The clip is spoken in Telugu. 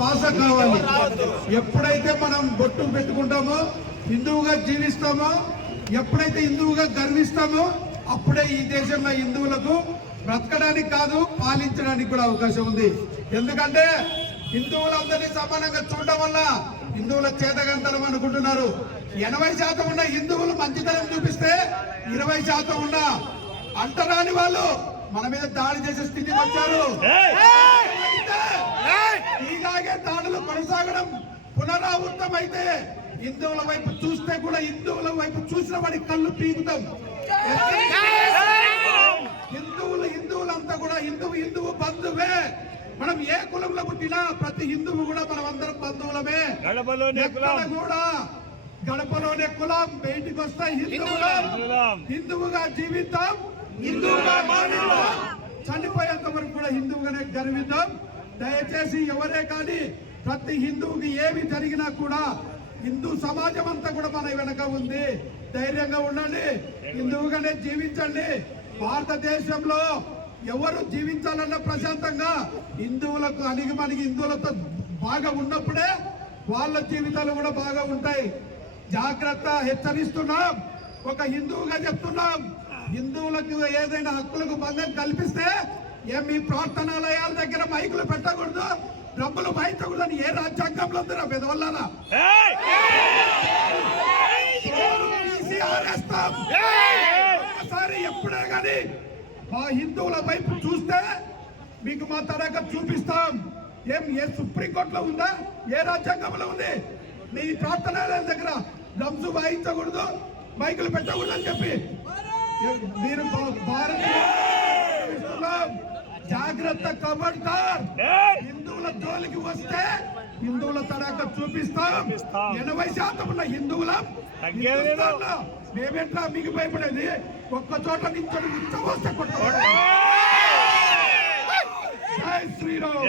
శ్వాస కావాలి. ఎప్పుడైతే మనం బొట్టు పెట్టుకుంటామో హిందువుగా జీవిస్తామో ఎప్పుడైతే హిందువుగా గర్విస్తామో అప్పుడే ఈ దేశంలో హిందువులకు బ్రతకడానికి కాదు పాలించడానికి కూడా అవకాశం ఉంది. ఎందుకంటే హిందువులందరినీ సమానంగా చూడడం వల్ల హిందువుల చేతగంతనం అనుకుంటున్నారు. ఎనభై శాతం ఉన్న హిందువులు మంచితనం చూపిస్తే ఇరవై శాతం ఉన్న అంటరాని వాళ్ళు మన మీద దాడి చేసే స్థితికి వచ్చారు. అయితే కొనసాగడం పునరావృతమైతే హిందువుల వైపు చూస్తే కూడా హిందువుల వైపు చూసిన వాడి కళ్ళు పీకుతాం. హిందువులు హిందువులంతా కూడా హిందువు హిందువు బంధువే. మనం ఏ కులంలో పుట్టినా ప్రతి హిందువు కూడా మనం అందరం బంధువులమే. గడపలోనే ఎక్కడ కులం. కూడా గడపలోనే కులం. బయటికి వస్తాయి హిందువులు. హిందువుగా జీవిద్దాం. హిందువుగా చనిపోయేంత వరకు కూడా హిందువుగానే గర్విద్దాం. దయచేసి ఎవరే కానీ ప్రతి హిందువుకి ఏమి జరిగినా కూడా హిందూ సమాజం అంతా కూడా మన వెనక ఉంది. ధైర్యంగా ఉండండి. హిందువుగానే జీవించండి. భారతదేశంలో ఎవరు జీవించాలన్న ప్రశాంతంగా హిందువులకు అణిగి మనకి హిందువులతో బాగా ఉన్నప్పుడే వాళ్ళ జీవితాలు కూడా బాగా ఉంటాయి. జాగ్రత్త హెచ్చరిస్తున్నాం. ఒక హిందువుగా చెప్తున్నాం. హిందువులకు ఏదైనా హక్కులకు భంగం కల్పిస్తే ఏం మీ ప్రార్థనాలయాల దగ్గర మైకులు పెట్టకూడదు? డబ్బులు వాయించకూడదని ఏ రాజ్యాంగంలో ఉందిరా పెదవల్లారా. ఒక్కసారి ఎప్పుడే గాని మా హిందువుల వైపు చూస్తే మీకు మా తరగ చూపిస్తాం. ఏం ఏ సుప్రీంకోర్టులో ఉందా? ఏ రాజ్యాంగంలో ఉంది? నీ ప్రార్థనాలయం దగ్గర డ్రమ్స్ వాయించకూడదు మైకులు పెట్టకూడదు అని చెప్పి. మీరు భారతీయ జాగ్రత్త కబడ్దార్! హిందువుల జోలికి వస్తే హిందువుల తడాక చూపిస్తాం. ఎనభై శాతం ఉన్న హిందువుల మేమెట్లా మీకు భయపడేది? ఒక్క చోట నుంచి ఉచ్చవస్తే జై శ్రీరామ్.